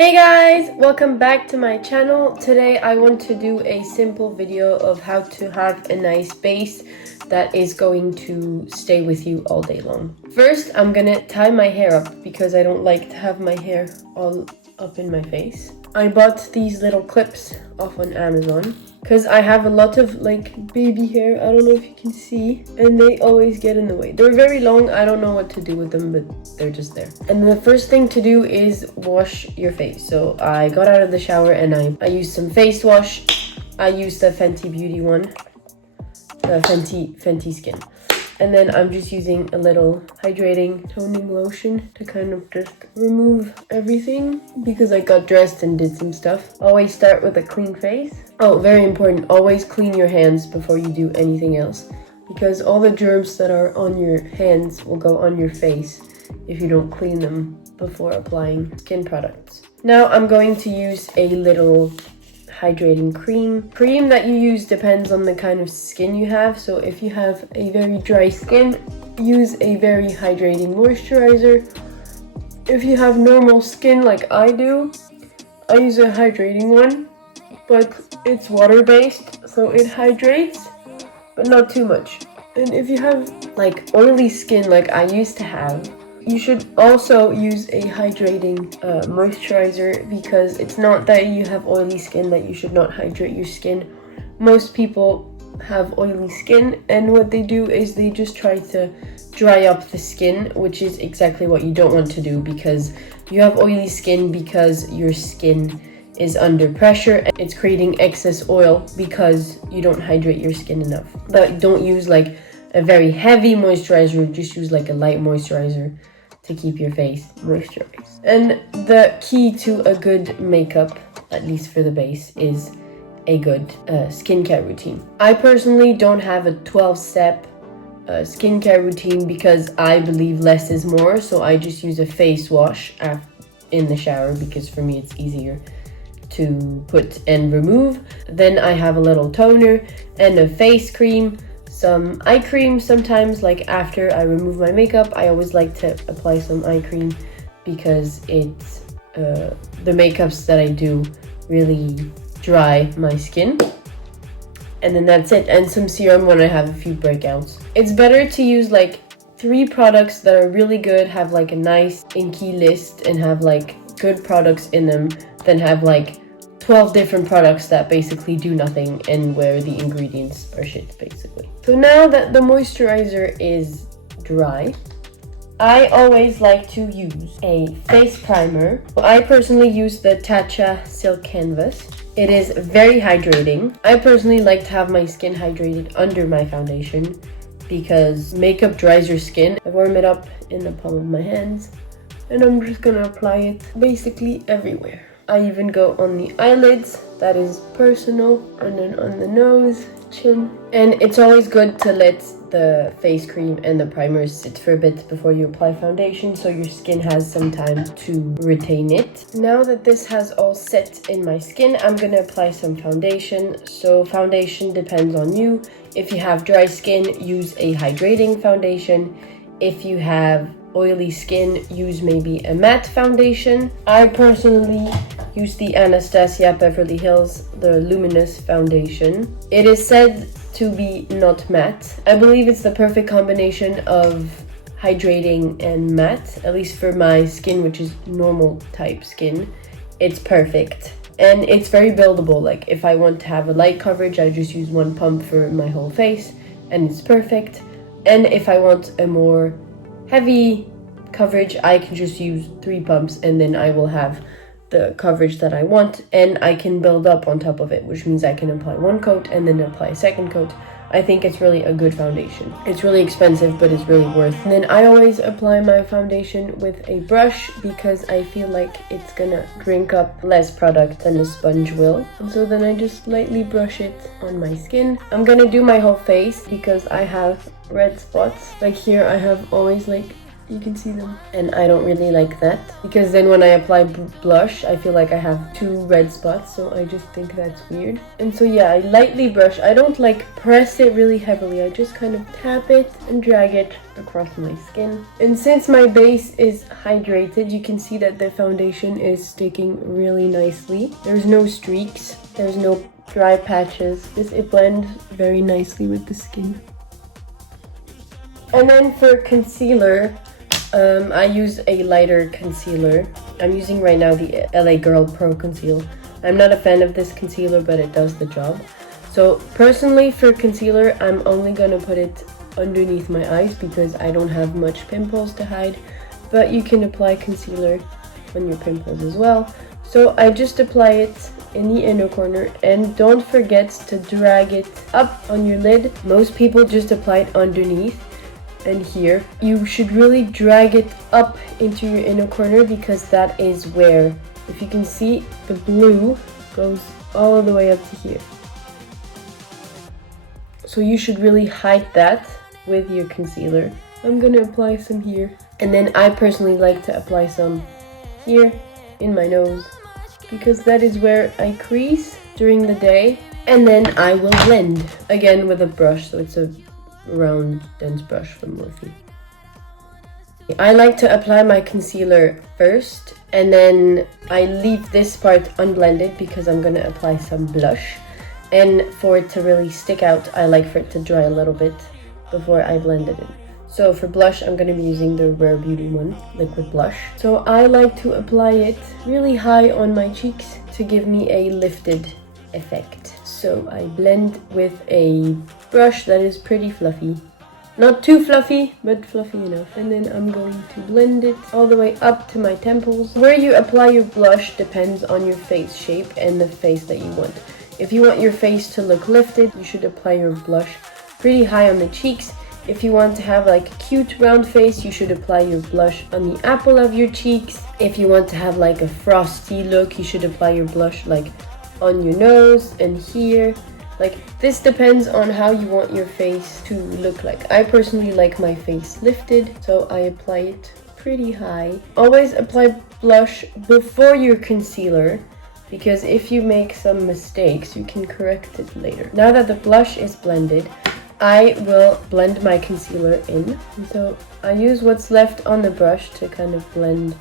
Hey guys, welcome back to my channel. Today I want to do a simple video of how to have a nice base that is going to stay with you all day long. First, I'm gonna tie my hair up because I don't like to have my hair all up in my face. I bought these little clips off on Amazon because I have a lot of like baby hair. I don't know if you can see, and they always get in the way. They're very long. I don't know what to do with them, but they're just there. And the first thing to do is wash your face. So I got out of the shower and I used some face wash. I used the Fenty Beauty one, the Fenty Skin. And then I'm just using a little hydrating toning lotion to kind of just remove everything because I got dressed and did some stuff. Always start with a clean face. Oh, very important, always clean your hands before you do anything else because all the germs that are on your hands will go on your face if you don't clean them before applying skin products. Now I'm going to use a little hydrating cream that you use depends on the kind of skin you have. So if you have a very dry skin, use a very hydrating moisturizer. If you have normal skin like I do, I use a hydrating one, but it's water-based, so it hydrates but not too much. And if you have like oily skin like I used to have, you should also use a hydrating moisturizer because it's not that you have oily skin that you should not hydrate your skin. Most people have oily skin and what they do is they just try to dry up the skin, which is exactly what you don't want to do because you have oily skin because your skin is under pressure and it's creating excess oil because you don't hydrate your skin enough. But don't use like a very heavy moisturizer, just use like a light moisturizer to keep your face moisturized. And the key to a good makeup, at least for the base, is a good skincare routine. I personally don't have a 12-step skincare routine because I believe less is more, so I just use a face wash in the shower because for me it's easier to put and remove. Then I have a little toner and a face cream, some eye cream. Sometimes, like after I remove my makeup, I always like to apply some eye cream because it's the makeups that I do really dry my skin. And then that's it, and some serum when I have a few breakouts. It's better to use like 3 products that are really good, have like a nice inky list and have like good products in them than have like 12 different products that basically do nothing and where the ingredients are shit basically. So now that the moisturizer is dry, I always like to use a face primer. I personally use the TATCHA Silk Canvas. It is very hydrating. I personally like to have my skin hydrated under my foundation because makeup dries your skin. I warm it up in the palm of my hands and I'm just gonna apply it basically everywhere. I even go on the eyelids, that is personal, and then on the nose, chin. And it's always good to let the face cream and the primer sit for a bit before you apply foundation so your skin has some time to retain it. Now that this has all set in my skin, I'm gonna apply some foundation. So foundation depends on you. If you have dry skin, use a hydrating foundation. If you have oily skin, use maybe a matte foundation. I personally use the Anastasia Beverly Hills, the Luminous foundation. It is said to be not matte. I believe it's the perfect combination of hydrating and matte, at least for my skin, which is normal type skin. It's perfect. And it's very buildable. Like if I want to have a light coverage, I just use 1 pump for my whole face and it's perfect. And if I want a more heavy coverage, I can just use 3 pumps and then I will have the coverage that I want and I can build up on top of it, which means I can apply 1 coat and then apply a 2nd coat. I think it's really a good foundation. It's really expensive, but it's really worth. And then I always apply my foundation with a brush because I feel like it's gonna drink up less product than a sponge will. And so then I just lightly brush it on my skin. I'm gonna do my whole face because I have red spots. Like here I have always like You can see them. And I don't really like that because then when I apply blush, I feel like I have 2 red spots. So I just think that's weird. And so yeah, I lightly brush. I don't like press it really heavily. I just kind of tap it and drag it across my skin. And since my base is hydrated, you can see that the foundation is sticking really nicely. There's no streaks. There's no dry patches. It blends very nicely with the skin. And then for concealer, I use a lighter concealer. I'm using right now the LA Girl Pro Conceal. I'm not a fan of this concealer, but it does the job. So personally for concealer, I'm only gonna put it underneath my eyes because I don't have much pimples to hide. But you can apply concealer on your pimples as well. So I just apply it in the inner corner, and don't forget to drag it up on your lid. Most people just apply it underneath. And here you should really drag it up into your inner corner because that is where, if you can see, the blue goes all the way up to here. So you should really hide that with your concealer. I'm gonna apply some here, and then I personally like to apply some here in my nose because that is where I crease during the day. And then I will blend again with a brush, so it's a round dense brush from Morphe. I like to apply my concealer first, and then I leave this part unblended because I'm going to apply some blush. And for it to really stick out, I like for it to dry a little bit before I blend it in. So for blush, I'm going to be using the Rare Beauty one, liquid blush. So I like to apply it really high on my cheeks to give me a lifted effect. So I blend with a brush that is pretty fluffy. Not too fluffy, but fluffy enough. And then I'm going to blend it all the way up to my temples. Where you apply your blush depends on your face shape and the face that you want. If you want your face to look lifted, you should apply your blush pretty high on the cheeks. If you want to have like a cute round face, you should apply your blush on the apple of your cheeks. If you want to have like a frosty look, you should apply your blush like on your nose and here. Like, this depends on how you want your face to look like. I personally like my face lifted, so I apply it pretty high. Always apply blush before your concealer, because if you make some mistakes, you can correct it later. Now that the blush is blended, I will blend my concealer in. And so I use what's left on the brush to kind of blend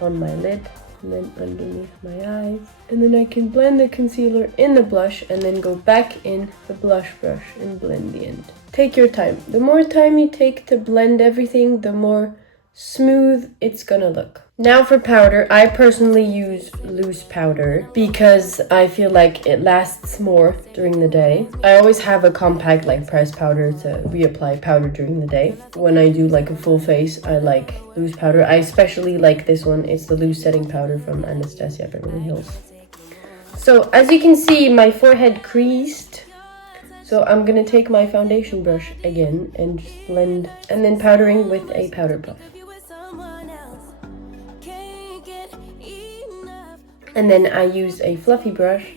on my lid and then underneath my eyes. And then I can blend the concealer in the blush and then go back in the blush brush and blend the end. Take your time. The more time you take to blend everything, the more smooth it's gonna look. Now for powder, I personally use loose powder because I feel like it lasts more during the day. I always have a compact like pressed powder to reapply powder during the day. When I do like a full face, I like loose powder. I especially like this one. It's the loose setting powder from Anastasia Beverly Hills. So as you can see, my forehead creased. So I'm gonna take my foundation brush again and just blend, and then powdering with a powder puff. And then I use a fluffy brush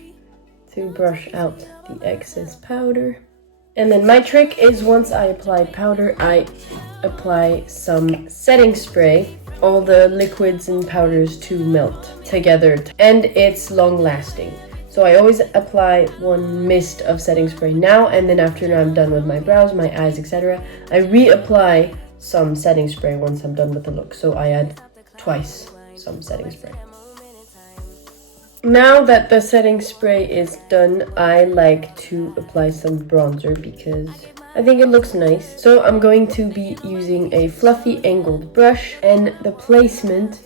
to brush out the excess powder. And then my trick is, once I apply powder, I apply some setting spray, all the liquids and powders to melt together, and it's long lasting. So I always apply one mist of setting spray now, and then after I'm done with my brows, my eyes, etc., I reapply some setting spray once I'm done with the look. So I add twice some setting spray. Now that the setting spray is done, I like to apply some bronzer because I think it looks nice. So I'm going to be using a fluffy angled brush, and the placement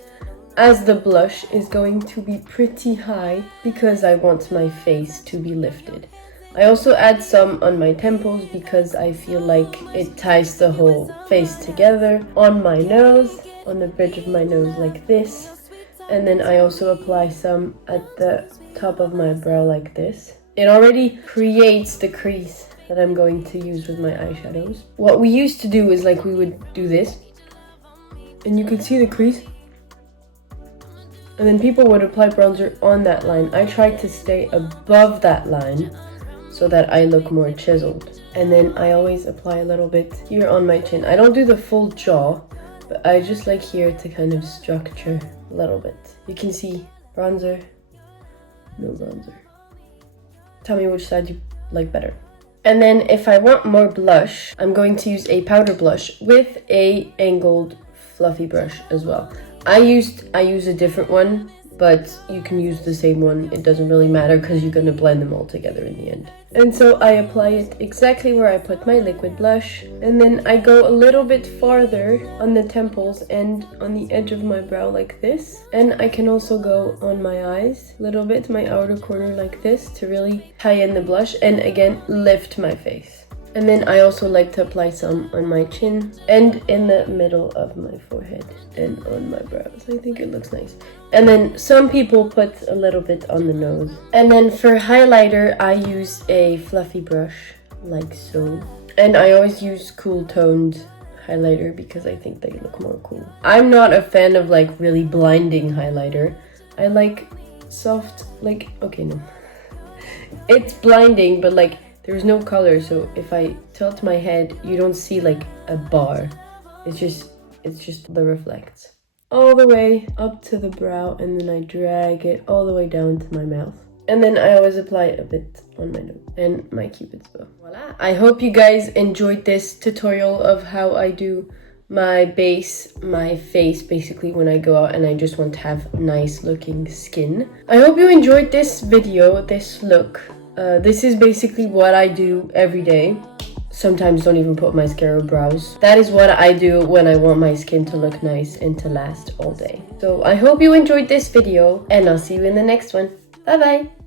as the blush is going to be pretty high because I want my face to be lifted. I also add some on my temples because I feel like it ties the whole face together. On my nose, on the bridge of my nose like this. And then I also apply some at the top of my brow like this. It already creates the crease that I'm going to use with my eyeshadows. What we used to do is like we would do this, and you could see the crease. And then people would apply bronzer on that line. I tried to stay above that line so that I look more chiseled. And then I always apply a little bit here on my chin. I don't do the full jaw, But I just like here to kind of structure a little bit. You can see bronzer, no bronzer. Tell me which side you like better. And then if I want more blush, I'm going to use a powder blush with a angled fluffy brush as well. I use a different one, but you can use the same one. It doesn't really matter because you're going to blend them all together in the end. And so I apply it exactly where I put my liquid blush. And then I go a little bit farther on the temples and on the edge of my brow like this. And I can also go on my eyes a little bit, my outer corner like this, to really tie in the blush and again lift my face. And then I also like to apply some on my chin and in the middle of my forehead and on my brows. I think it looks nice. And then some people put a little bit on the nose. And then for highlighter, I use a fluffy brush like so. And I always use cool toned highlighter because I think they look more cool. I'm not a fan of like really blinding highlighter. I like soft, like, okay, no. It's blinding, but like, there's no color, so if I tilt my head, you don't see like a bar. It's just the reflects. All the way up to the brow, and then I drag it all the way down to my mouth. And then I always apply a bit on my nose and my cupid's bow. Voila! I hope you guys enjoyed this tutorial of how I do my base, my face, basically when I go out and I just want to have nice looking skin. I hope you enjoyed this video, this look. This is basically what I do every day. Sometimes don't even put mascara or brows. That is what I do when I want my skin to look nice and to last all day. So I hope you enjoyed this video and I'll see you in the next one. Bye bye!